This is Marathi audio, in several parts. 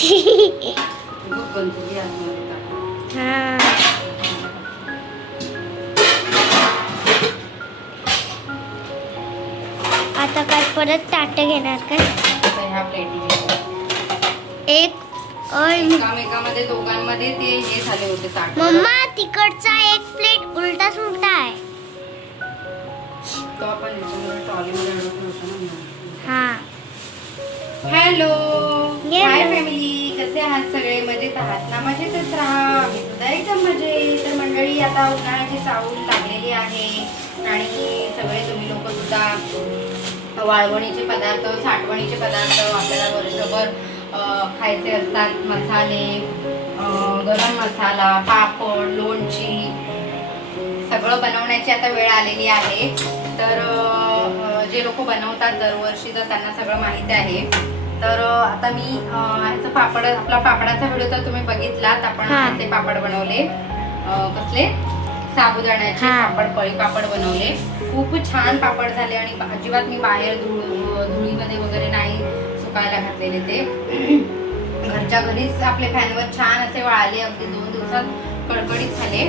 आता काय परत ताट घेणार काय? ह्या प्लेटी एक दोघांमध्ये ते हे झाले होते ताट. मम्मा तिकडचा एक प्लेट उलटा सुलटा आहे. तो आपण ट्रॉलीमध्ये अडकलो होतो ना. हा. Hello Hello. हाय फॅमिली, कसे आहात सगळे? मजेत आहात ना? मजेतच राहा, आम्ही सुद्धा एकदम मजेत. तर मंडळी, आता उन्हाळ्याची चाहूल लागलेली आहे आणि सगळे तुम्ही लोक सुद्धा वाळवणीचे पदार्थ, साठवणीचे पदार्थ आपल्याला वर्षभर खायचे असतात. मसाले, गरम मसाला, पापड, लोणची सगळं बनवण्याची आता वेळ आलेली आहे. तर जे लोक बनवतात दरवर्षी तर त्यांना सगळं माहिती आहे. तर आता मी ह्याचं पापड, आपला पापडाचा व्हिडिओ तर तुम्ही बघितलात. आपण ह्याचे पापड बनवले, कसले साबुदाण्याचे पापड, पळी पापड बनवले. खूप छान पापड झाले आणि अजिबात मी बाहेर धुळीमध्ये वगैरे नाही सुकायला घातलेले. ते घरच्या घरीच आपल्या फॅनवर छान असे वाळले, अगदी 2 दिवसात कडकडीत झाले.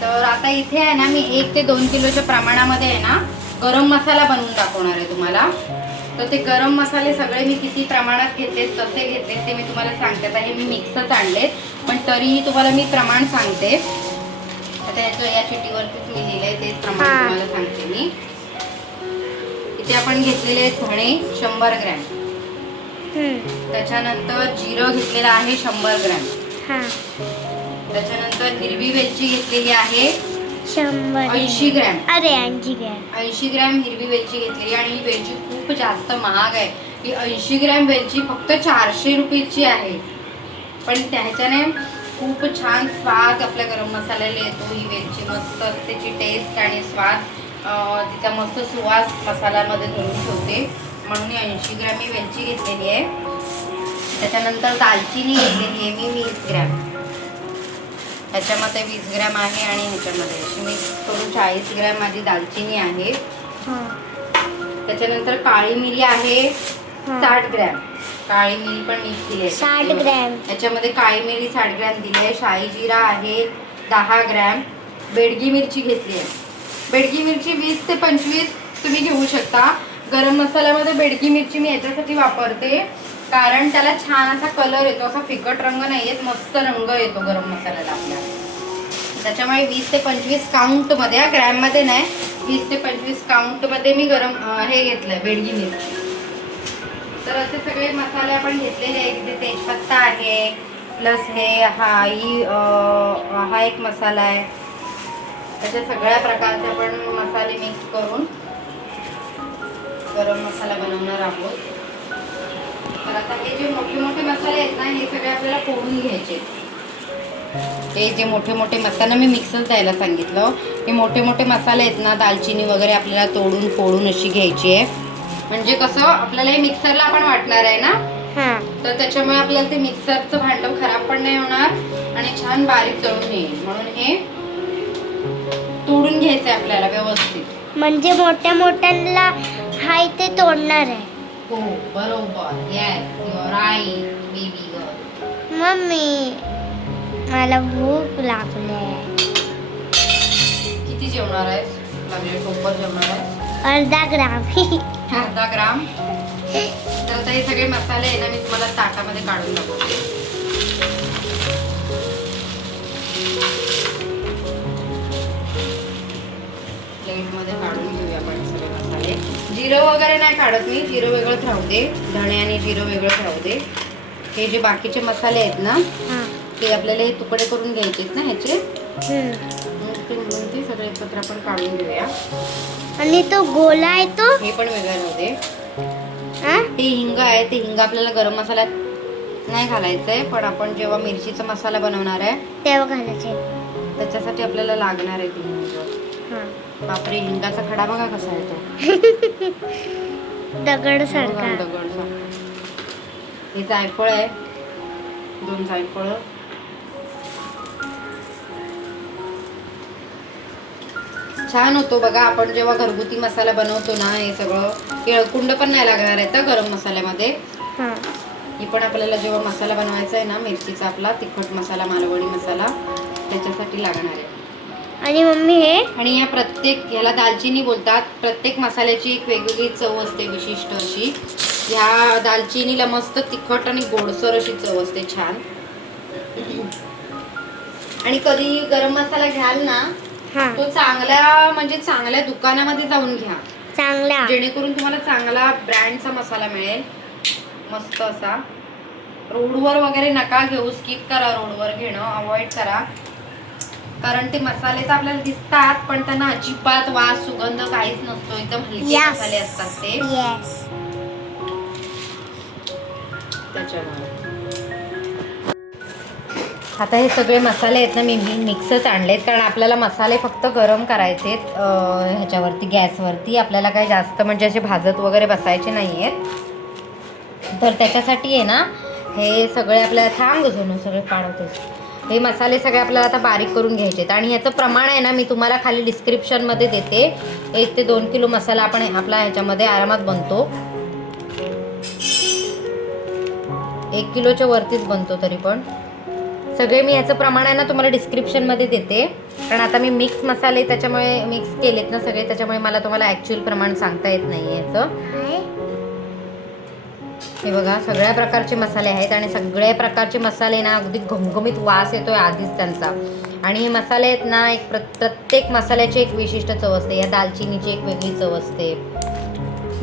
तर आता इथे आहे ना, मी 1 ते 2 किलोच्या प्रमाणामध्ये आहे ना गरम मसाला बनवून दाखवणार आहे तुम्हाला. तर ते गरम मसाले सगळे मी किती प्रमाणात घेतलेत, कसे घेतलेत ते मी तुम्हाला सांगते. आता हे मी मिक्सच आणलेत, पण तरीही तुम्हाला मी प्रमाण सांगते. आता या चिठ्ठीवरतीच मी लिहिलंय तेच प्रमाण तुम्हाला सांगते मी. इथे आपण घेतलेले आहेत धणे 100 ग्रॅम. त्याच्यानंतर जिरं घेतलेलं आहे 100 ग्रॅम. त्याच्यानंतर हिरवी वेलची घेतलेली आहे 80 ग्रॅम. अरे 80 ग्रॅम. 80 ग्रॅम हिरवी वेलची घेतलेली आणि ही वेलची खूप जास्त महाग आहे. ही 80 ग्रॅम वेलची फक्त 400 रुपयाची आहे. पण त्याच्याने खूप छान स्वाद आपल्या गरम मसाल्याला येतो. ही वेलची मस्त त्याची टेस्ट आणि स्वाद, तिचा मस्त सुवास मसाल्यामध्ये धरून ठेवते. म्हणून 80 ग्रॅम ही वेलची घेतलेली आहे. त्याच्यानंतर दालचिनी घेतलेली आहे मी 20 ग्रॅम. ह्याच्यामध्ये 20 ग्रॅम आहे आणि ह्याच्यामध्ये अशी मिक्स करून 40 ग्रॅम माझी दालचिनी आहे. त्याच्यानंतर काळी मिरी आहे 60 ग्रॅम. काळी मिरी पण मिक्स केली आहे 60 ग्रॅम. त्याच्यामध्ये काळी मिरी 60 ग्रॅम दिली आहे. शाही जिरा आहे 10 ग्रॅम. बेडगी मिरची घेतली आहे. बेडगी मिरची 20 ते 25 तुम्ही घेऊ शकता. गरम मसाल्यामध्ये बेडगी मिरची मी याच्यासाठी वापरते कारण त्याला छान असा कलर येतो. असा फिकट रंग नाही येत, मस्त रंग येतो गरम मसाल्याला आपल्या. त्याच्यामुळे 20 ते 25 काउंटमध्ये, ग्रॅममध्ये नाही, 20 ते 25 काउंटमध्ये मी गरम हे घेतलंय बेडगी मिरची. तर असे सगळे मसाले आपण घेतलेले आहेत. इथे तेजपत्ता आहे, प्लस हे हा एक मसाला आहे. अशा सगळ्या प्रकारचे आपण मसाले मिक्स करून गरम मसाला बनवणार आहोत. तर आता हे जे मोठे मोठे मसाले आहेत ना, हे सगळे आपल्याला फोडून घ्यायचे. हे जे मोठे मोठे मसाले मी मिक्सच द्यायला सांगितलं. हे मोठे मोठे मसाले आहेत ना, दालचिनी वगैरे आपल्याला तोडून फोडून अशी घ्यायची आहे. म्हणजे कसं आपल्याला हे मिक्सरला आपण वाटणार आहे ना, तर त्याच्यामुळे आपल्याला ते मिक्सरचं भांडं खराब पण नाही होणार आणि छान बारीक तळून येईल. म्हणून हे तोडून घ्यायचं आहे आपल्याला व्यवस्थित. म्हणजे मोठ्या मोठ्यांना हाय ते तोडणार आहे. हो बरोबर. Yes, you are right baby girl. Mummy मला भूक लागली. किती जेवणार आहेस? लागले टोपर जेवणार आहेस? अर्धा ग्राम. अर्धा ग्राम. तर आता हे सगळे मसाले आहे ना, मी तुम्हाला ताटामध्ये काढून दाखवते. प्लेटमध्ये काढून घेऊया आपण सगळे मसाले. जिरं वगैरे नाही काढत मी, जिरं वेगळंच राहू दे. धणे आणि जिरं वेगळंच राहू दे. हे जे बाकीचे मसाले आहेत ना, ते आपल्याला हे तुकडे करून घ्यायचे आहेत ना ह्याचे. म्हणून ते सगळे एकत्र आपण काढून घेऊया. आणि तो गोला आहे तो हे पण वेगळं राहू दे. हे हिंग आहे, ते हिंग आपल्याला गरम मसाल्यात नाही घालायचंय, पण आपण जेव्हा मिरचीचा मसाला बनवणार आहे तेव्हा घालायचे. त्याच्यासाठी आपल्याला लागणार आहे हिंग. बापरे, हिंगाचा खडा बघा कसा आहे तो. दगड सारखा. हे जायफळ आहे, 2 जायफळ. छान होतो बघा. आपण जेव्हा घरगुती मसाला बनवतो ना, हे सगळं केळकुंड पण नाही लागणार आहे तर गरम मसाल्यामध्ये. ही पण आपल्याला जेव्हा मसाला बनवायचा आहे ना मिरचीचा आपला तिखट मसाला मालवणी मसाला त्याच्यासाठी लागणार आहे. आणि मम्मी हे आणि या प्रत्येक याला दालचिनी बोलतात. प्रत्येक मसाल्याची एक वेगवेगळी चव असते विशिष्ट अशी. ह्या दालचिनीला मस्त तिखट आणि गोडसर अशी चव असते छान. आणि कधी गरम मसाला घ्याल ना हा तो चांगल्या म्हणजे चांगल्या दुकानामध्ये जाऊन घ्या चांगला, जेणेकरून तुम्हाला चांगला ब्रँडचा मसाला मिळेल मस्त असा. रोडवर वगैरे नका घेऊ, स्किप करा रोडवर घेणं, अवॉइड करा. कारण ते मसाले तर आपल्याला दिसतात पण त्यांना अजिबात वास सुगंध काहीच नसतो. एकदम हलके Yes. मसाले असतात ते. येस. त्याच्यामुळे आता हे सगळे मसाले आहेत ना मी मिक्सच आणलेत कारण आपल्याला मसाले फक्त गरम करायचे आहेत ह्याच्यावरती गॅसवरती. आपल्याला काही जास्त म्हणजे असे भाजत वगैरे बसायचे नाही आहेत. तर त्याच्यासाठी आहे ना हे सगळे आपल्याला थांब गजून सगळे पाडवतेस. हे मसाले सगळे आपल्याला आता बारीक करून घ्यायचे आहेत. आणि ह्याचं प्रमाण आहे ना मी तुम्हाला खाली डिस्क्रिप्शनमध्ये देते. 1 ते 2 किलो मसाला आपण आपला ह्याच्यामध्ये आरामात बनतो. 1 किलोच्या वरतीच बनतो तरी पण. सगळे मी ह्याचं प्रमाण आहे ना तुम्हाला डिस्क्रिप्शनमध्ये देते. कारण आता मी मिक्स मसाले त्याच्यामुळे मिक्स केलेत ना सगळे त्याच्यामुळे मला तुम्हाला ॲक्च्युअल प्रमाण सांगता येत नाही याचं. हे बघा सगळ्या प्रकारचे मसाले आहेत आणि सगळ्या प्रकारचे मसाले ना अगदी घमघमीत वास येतोय आधीच त्यांचा. आणि हे मसाले आहेत ना एक प्रत्येक मसाल्याची एक विशिष्ट चव असते. या दालचिनीची एक वेगळी चव असते,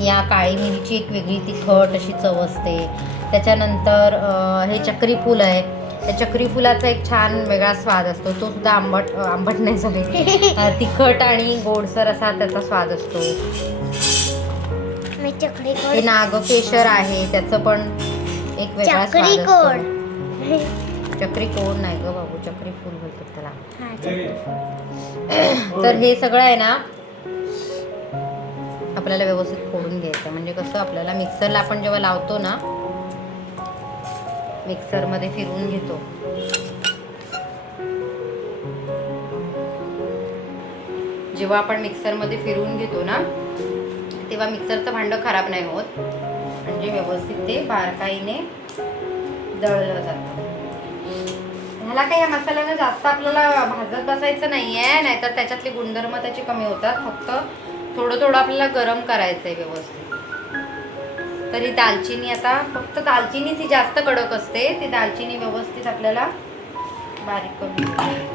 या काळी मिरीची एक वेगळी तिखट अशी चव असते. त्याच्यानंतर हे चक्री फूल आहे, त्या चक्री फुलाचा एक छान वेगळा स्वाद असतो. तो सुद्धा आंबट नाही सॉरी तिखट आणि गोडसर असा त्याचा स्वाद असतो. हे नागकेशर आहे त्याचं पण एक वेगळा स्वाद असतो. चक्री कोड नाही ग बाबू, चक्री फूल बोलतात त्याला. तर हे सगळं आहे ना आपल्याला व्यवस्थित फोडून घ्यायचं. म्हणजे कसं आपल्याला मिक्सरला आपण जेव्हा लावतो ना मिक्सरमध्ये फिरवून घेतो जेव्हा आपण मिक्सरमध्ये फिरवून घेतो ना तेव्हा मिक्सरचं भांडं खराब नाही होत. म्हणजे व्यवस्थित ते बारकाईने दळलं जातं. ह्याला काही या मसाल्यानं जास्त आपल्याला भाजत बसायचं नाही आहे, नाहीतर त्याच्यातले गुणधर्म त्याचे कमी होतात. फक्त थोडं थोडं आपल्याला गरम करायचं आहे व्यवस्थित. तरी दालचिनी आता फक्त दालचिनीच ही जास्त कडक असते. ती दालचिनी व्यवस्थित आपल्याला बारीक करून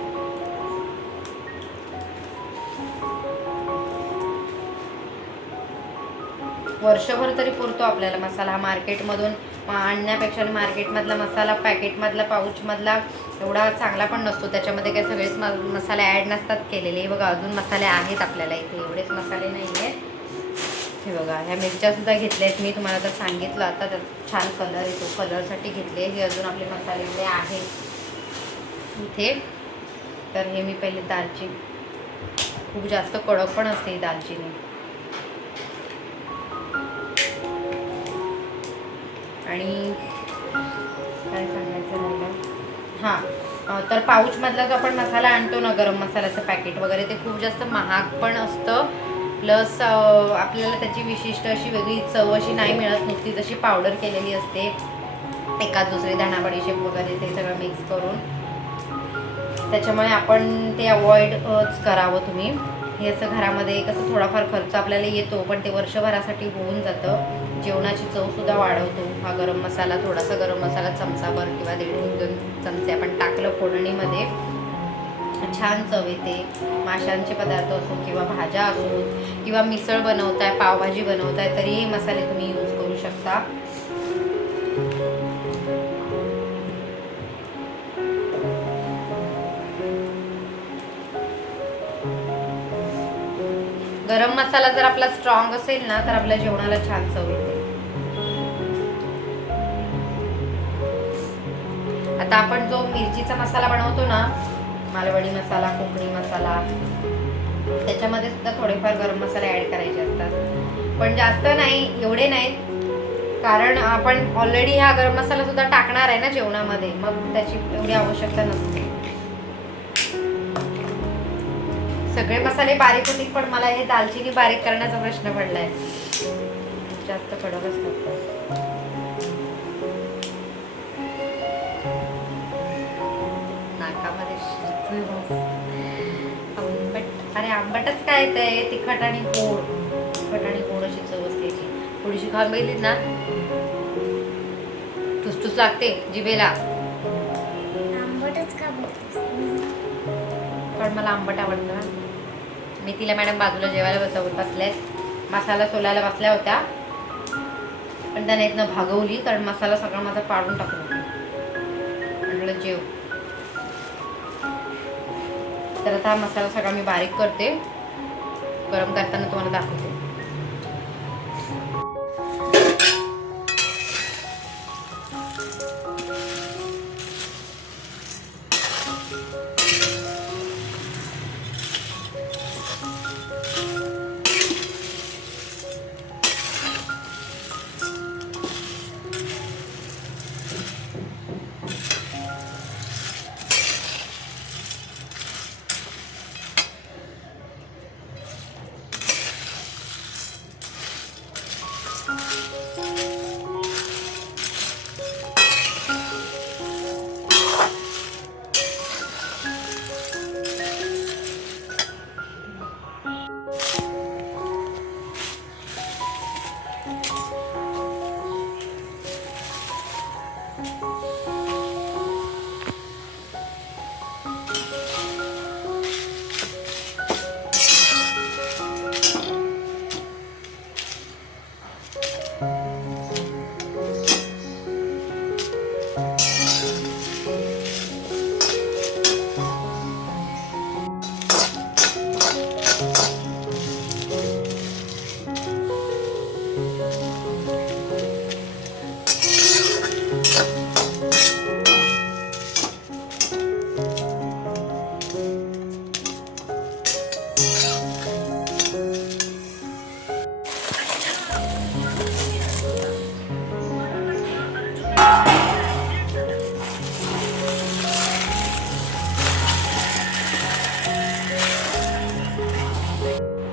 वर्षभर तरी पुरतो आपल्याला मसाला. हा मार्केटमधून आणण्यापेक्षा मार्केटमधला मसाला पॅकेटमधला पाऊचमधला एवढा चांगला पण नसतो. त्याच्यामध्ये काही सगळेच मसाले ॲड नसतात केलेले. बघा अजून मसाले आहेत आपल्याला इथे, एवढेच मसाले नाही आहेत. हे बघा ह्या मिरच्या सुद्धा घेतल्या आहेत मी तुम्हाला तर सांगितलं. आता त्यात छान कलर येतो, कलरसाठी घेतले. हे अजून आपले मसाले आहेत इथे. तर हे मी पहिले दालचिनी खूप जास्त कडक पण असते ही दालचिनी. आणि काय सांगायचं राहिलं हां तर पाऊचमधला जो आपण मसाला आणतो ना गरम मसाल्याचं पॅकेट वगैरे ते खूप जास्त महाग पण असतं. प्लस आपल्याला त्याची विशिष्ट अशी वेगळी चव अशी नाही मिळत. नुकती जशी पावडर केलेली असते एखाद दुसरी धणा बडीशेप वगैरे ते सगळं मिक्स करून. त्याच्यामुळे आपण ते अवॉइडच करावं तुम्ही. हे असं घरामध्ये कसं थोडाफार खर्च आपल्याला येतो पण ते वर्षभरासाठी होऊन जातं. जेवणाची चवसुद्धा वाढवतो हा गरम मसाला. थोडासा गरम मसाला चमचाभर किंवा 1.5-2 चमचे आपण टाकलं फोडणीमध्ये छान चव येते. माशांचे पदार्थ असो किंवा भाज्या असो किंवा मिसळ बनवताय, पावभाजी बनवताय तरी हे मसाले तुम्ही यूज करू शकता. गरम मसाला जर आपला स्ट्रॉंग असेल ना तर आपल्या जेवणाला छान चव येते. आता आपण जो मिरचीचा मसाला बनवतो ना मालवणी मसाला, कोकणी मसाला, त्याच्यामध्ये सुद्धा थोडेफार गरम मसाले ॲड करायचे असतात पण जास्त नाही, एवढे नाहीत. कारण आपण ऑलरेडी हा गरम मसाला सुद्धा टाकणार आहे ना जेवणामध्ये, मग त्याची एवढी आवश्यकता नसते. सगळे मसाले बारीक होतील पण मला हे दालचिनी बारीक करण्याचा प्रश्न पडलाय. जास्त कडक असतात. आंबटच काय येतंय, तिखट आणि गोड. तिखट आणि गोड अशी चव असते याची. थोडीशी खाऊन बघितलीत ना, तुसतुस लागते जिभेला. आंबटच का बोलतेस? पण मला आंबट आवडतं ना. मी तिला मॅडम बाजूला जेवायला बसले, मसाला सोलायला बसल्या होत्या, पण त्याने इथनं भागवली कारण मसाला सगळा माझा पाडून टाकला होता. म्हटलं जेव. तर आता हा मसाला सगळा मी बारीक करते, गरम करताना तुम्हाला दाखवते.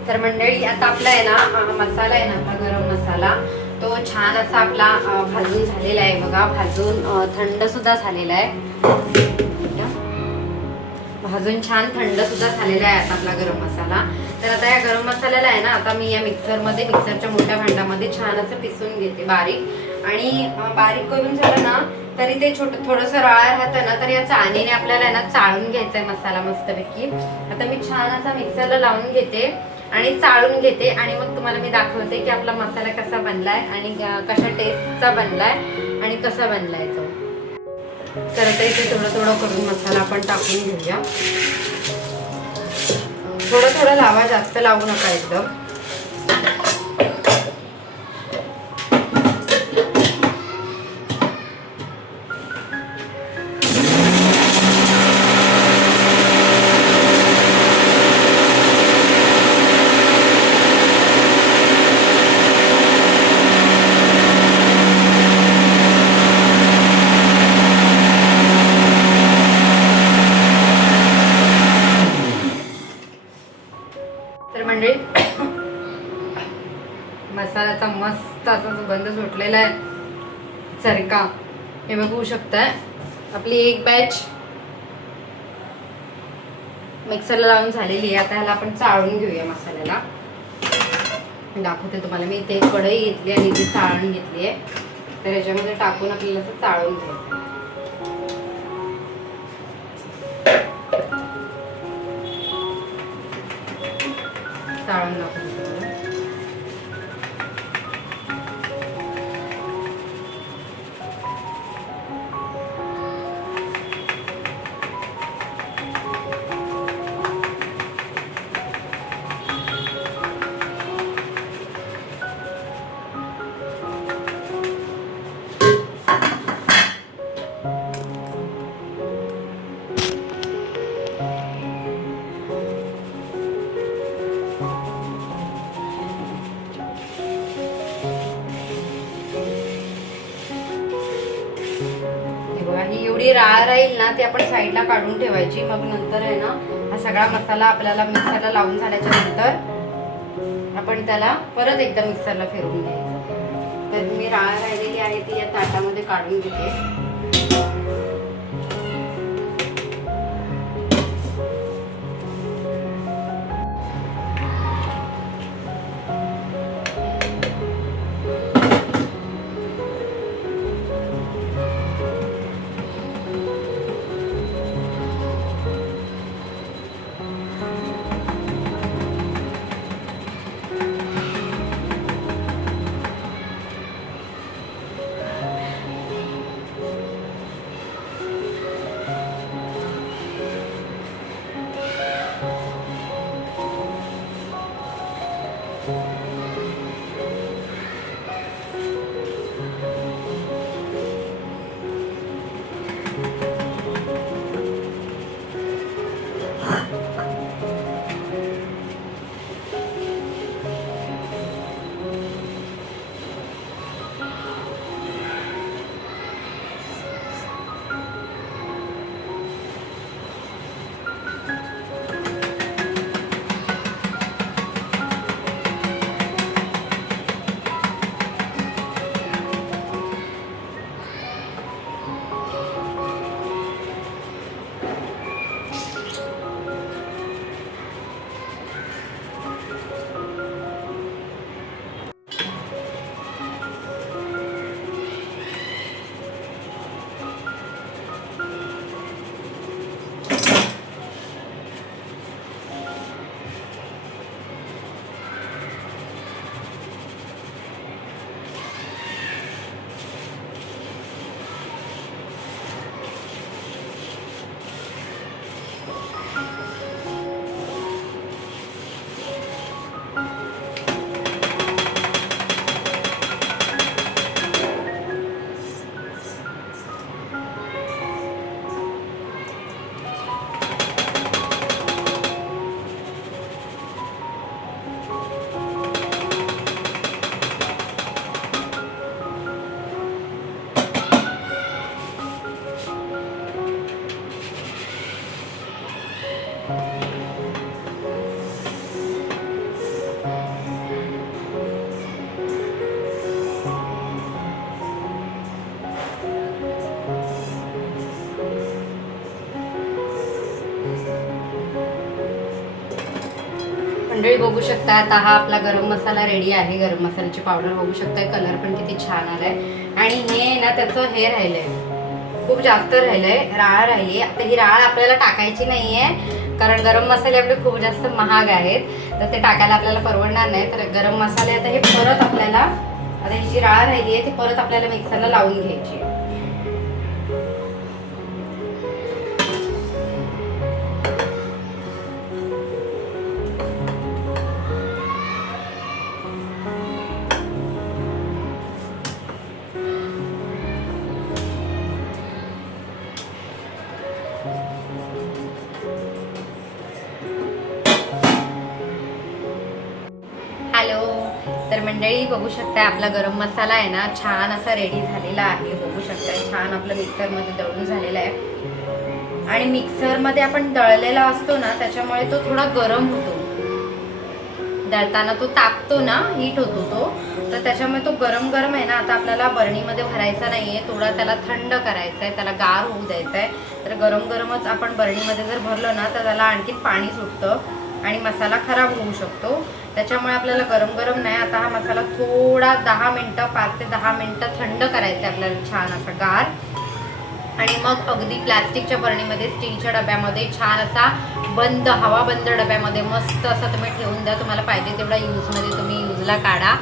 तर मंडळी आता आपला आहे ना मसाला आहे ना, आपला गरम मसाला तो छान असा आपला भाजून झालेला आहे बघा. भाजून थंड सुद्धा झालेला आहे. भाजून छान थंड सुद्धा झालेला आहे आता आपला गरम मसाला. तर आता या गरम मसाल्याला आहे ना, आता मी या मिक्सरच्या मोठ्या भांड्यामध्ये छान असं पिसून घेते बारीक. आणि बारीक करून झालं ना तरी ते थोडंसं रळा राहतं ना, तर या चाळणीने आपल्याला आहे ना चाळून घ्यायचा आहे मसाला मस्तपैकी. आता मी छान असा मिक्सरला लावून घेते आणि चाळून घेते आणि मग तुम्हाला मी दाखवते की आपला मसाला कसा बनलाय आणि कशा टेस्टचा बनलाय आणि कसा बनलाय तो. तर आता इथे थोडं थोडं करून मसाला आपण टाकून घेऊया. थोडं थोडं लावा, जास्त लावू नका एकदम. मंडळी मसाल्याचा मस्त असा सुगंध सुटलेला आहे सारखा, हे बघू शकताय. आपली एक बॅच मिक्सरला लावून झालेली आहे. आता ह्याला आपण चाळून घेऊया मसाल्याला. दाखवते तुम्हाला. मी इथे कढई घेतली आणि इथे चाळून घेतली आहे. तर ह्याच्यामध्ये टाकून आपल्याला असं चाळून घ्यायचं. चाळून दाखवते तुम्हाला. ही एवढी राळ राहील ना ती आपण साईडला काढून ठेवायची. मग नंतर आहे ना हा सगळा मसाला आपल्याला मिक्सरला लावून झाल्याच्या नंतर आपण त्याला परत एकदा मिक्सरला फिरवून घ्यायचं. तर मी राळ राहिलेली आहे ती या ताटामध्ये काढून घेते. मंडळी बघू शकता आता हा आपला गरम मसाला रेडी आहे. गरम मसाल्याची पावडर बघू शकताय, कलर पण किती छान आलाय. आणि हे ना त्याचं हे राहिलंय, खूप जास्त राहिलंय, राळ राहिली. आता ही राळ आपल्याला टाकायची नाहीये, कारण गरम मसाले आपले खूप जास्त महाग आहेत, तर ते टाकायला आपल्याला परवडणार नाही. तर गरम मसाले आता हे परत आपल्याला, आता ही जी राळ राहिली आहे ती परत आपल्याला मिक्सरला लावून घ्यायची. हॅलो, तर मंडळी बघू शकताय आपला गरम मसाला आहे ना छान असा रेडी झालेला आहे. बघू शकताय छान आपलं मिक्सरमध्ये दळून झालेला आहे. आणि मिक्सरमध्ये आपण दळलेला असतो ना त्याच्यामुळे तो थोडा गरम होतो, दळताना तो तापतो ना, हीट होतो तो, तर त्याच्यामुळे तो गरम गरम आहे ना. आता आपल्याला बरणीमध्ये भरायचा नाहीये, थोडा त्याला थंड करायचा आहे, त्याला गार होऊ द्यायचा आहे. तर गरम गरमच आपण बरणीमध्ये जर भरलं ना तर त्याला आणखी पाणी सुटतं आणि मसाला खराब होऊ शकतो. त्याच्यामुळे आपल्याला गरम गरम नाही, आता हा मसाला थोडा 10 मिनटं, 5 ते 10 मिनटं थंड करायचा आहे आपल्याला छान असा गार. आणि मग अगदी प्लॅस्टिकच्या बरणीमध्ये, स्टीलच्या डब्यामध्ये छान असा बंद, हवा बंद डब्यामध्ये मस्त असा तुम्ही ठेवून द्या. तुम्हाला पाहिजे तेवढा यूजमध्ये तुम्ही यूजला काढा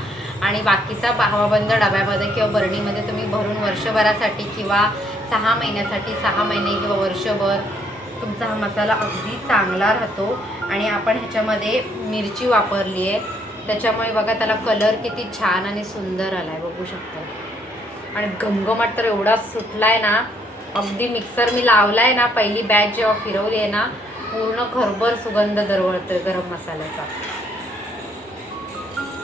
आणि बाकीचा हवाबंद डब्यामध्ये किंवा बरणीमध्ये तुम्ही भरून वर्षभरासाठी किंवा 6 महिन्यासाठी, 6 महिने किंवा वर्षभर तुमचा हा मसाला अगदी चांगला राहतो. आणि आपण ह्याच्यामध्ये मिरची वापरली आहे, त्याच्यामुळे बघा त्याला कलर किती छान आणि सुंदर आलाय, बघू शकता. आणि घमघमाट तर एवढा सुटलाय ना, अगदी मिक्सर मी लावलाय ना, पहिली बॅच जेव्हा फिरवली आहे ना, पूर्ण खरभर सुगंध दरवळतोय गरम मसाल्याचा.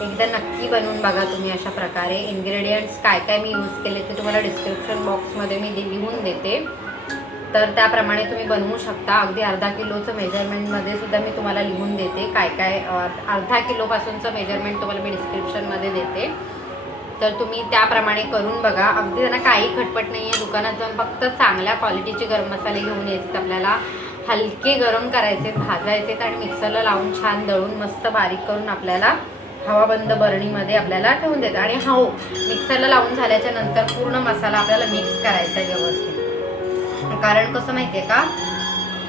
एकदा नक्की बनवून बघा तुम्ही अशा प्रकारे. इन्ग्रेडियंट्स काय काय मी यूज केले ते तुम्हाला डिस्क्रिप्शन बॉक्समध्ये मी लिहून देते, तर त्याप्रमाणे तुम्ही बनवू शकता. अगदी अर्धा किलोचं मेजरमेंटमध्ये सुद्धा मी तुम्हाला लिहून देते, काय काय अर्धा किलोपासूनचं मेजरमेंट तुम्हाला मी डिस्क्रिप्शनमध्ये देते, तर तुम्ही त्याप्रमाणे करून बघा. अगदी त्यांना काही खटपट नाही आहे. दुकानात जाऊन फक्त चांगल्या क्वालिटीचे गरम मसाले घेऊन यायचे, आपल्याला हलके गरम करायचे, भाजायचे आणि मिक्सरला लावून छान दळून मस्त बारीक करून आपल्याला हवाबंद बरणीमध्ये आपल्याला ठेवून देतात. आणि हो, मिक्सरला लावून झाल्याच्या नंतर पूर्ण मसाला आपल्याला मिक्स करायचा आहे व्यवस्थित. कारण कसं माहिती आहे का,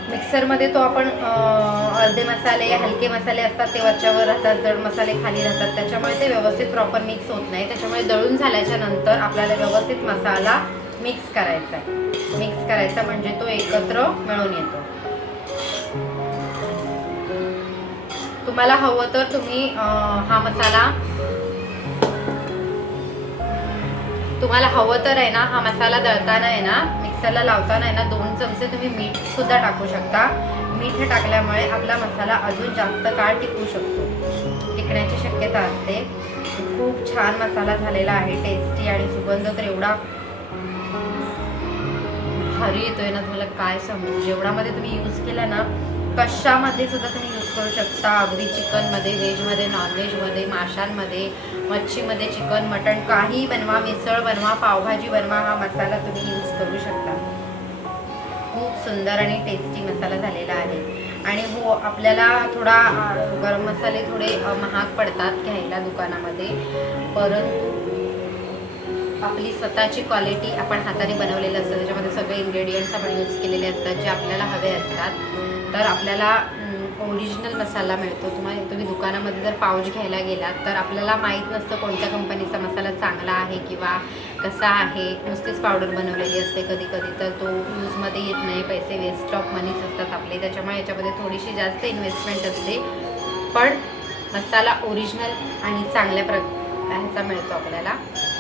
मिक्सरमध्ये तो आपण अर्धे मसाले, हलके मसाले असतात ते वरच्यावर राहतात, जड मसाले खाली राहतात, त्याच्यामुळे ते व्यवस्थित प्रॉपर मिक्स होत नाही. त्याच्यामुळे दळून झाल्याच्या नंतर आपल्याला व्यवस्थित मसाला मिक्स करायचा आहे. मिक्स करायचा म्हणजे तो एकत्र मिळून येतो. तुम्हाला हवं तर तुम्ही हा मसाला, तुम्हाला हवं तर आहे ना, हा मसाला दळताना आहे ना, मिक्सरला लावताना आहे ना, 2 चमचे तुम्ही मीठ सुद्धा टाकू शकता. मीठ टाकल्यामुळे आपला मसाला अजून जास्त काळ टिकू शकतो, टिकण्याची शक्यता असते. खूप छान मसाला झालेला आहे, टेस्टी, आणि सुगंध तर एवढा भारी येतोय ना, तुम्हाला काय सांगू. जेवणामध्ये तुम्ही यूज केला ना, कशामध्ये सुद्धा तुम्ही यूज करू शकता. अगदी चिकनमध्ये, व्हेजमध्ये, नॉनव्हेजमध्ये, माशांमध्ये, मच्छीमध्ये, चिकन, मटण काही बनवा, मिसळ बनवा, पावभाजी बनवा, हा मसाला तुम्ही यूज करू शकता. खूप सुंदर आणि टेस्टी मसाला झालेला आहे. आणि हो, आपल्याला थोडा गरम मसाले थोडे महाग पडतात घ्यायला दुकानामध्ये, परंतु आपली स्वतःची क्वालिटी, आपण हाताने बनवलेलं असतं, त्याच्यामध्ये सगळे इन्ग्रेडियंट्स आपण यूज केलेले असतात जे आपल्याला हवे असतात. तर आपल्याला ओरिजिनल मसाला मिळतो. तुम्ही दुकानामध्ये जर पाऊच घ्यायला गेलात तर आपल्याला माहीत नसतं कोणत्या कंपनीचा मसाला चांगला आहे किंवा कसा आहे. नुसतीच पावडर बनवलेली असते कधी कधी, तर तो यूजमध्ये येत नाही, पैसे वेस्ट ऑफ मनीच असतात आपले. त्याच्यामुळे याच्यामध्ये थोडीशी जास्त इन्व्हेस्टमेंट असते, पण मसाला ओरिजिनल आणि चांगल्या ह्याचा मिळतो आपल्याला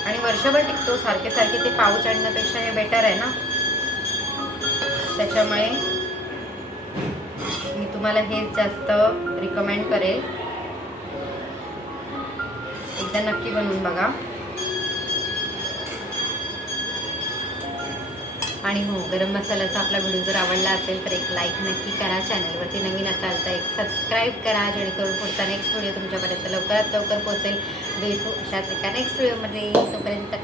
आणि वर्षभर टिकतो. सारखे सारखे ते पाऊच आणण्यापेक्षा हे बेटर आहे ना. त्याच्यामुळे मी तुम्हाला हेच जास्त रिकमेंड करेल. एकदा नक्की बनवून बघा. आणि हो, गरम मसाल्याचा आपला व्हिडिओ जर आवडला असेल तर एक लाईक नक्की करा. चॅनलवरती नवीन असाल तर एक सबस्क्राईब करा, जेणेकरून पुढचा नेक्स्ट व्हिडिओ तुमच्यापर्यंत लवकरात लवकर पोहोचेल. भेटू अशाच एका नेक्स्ट व्हिडिओमध्ये. तोपर्यंत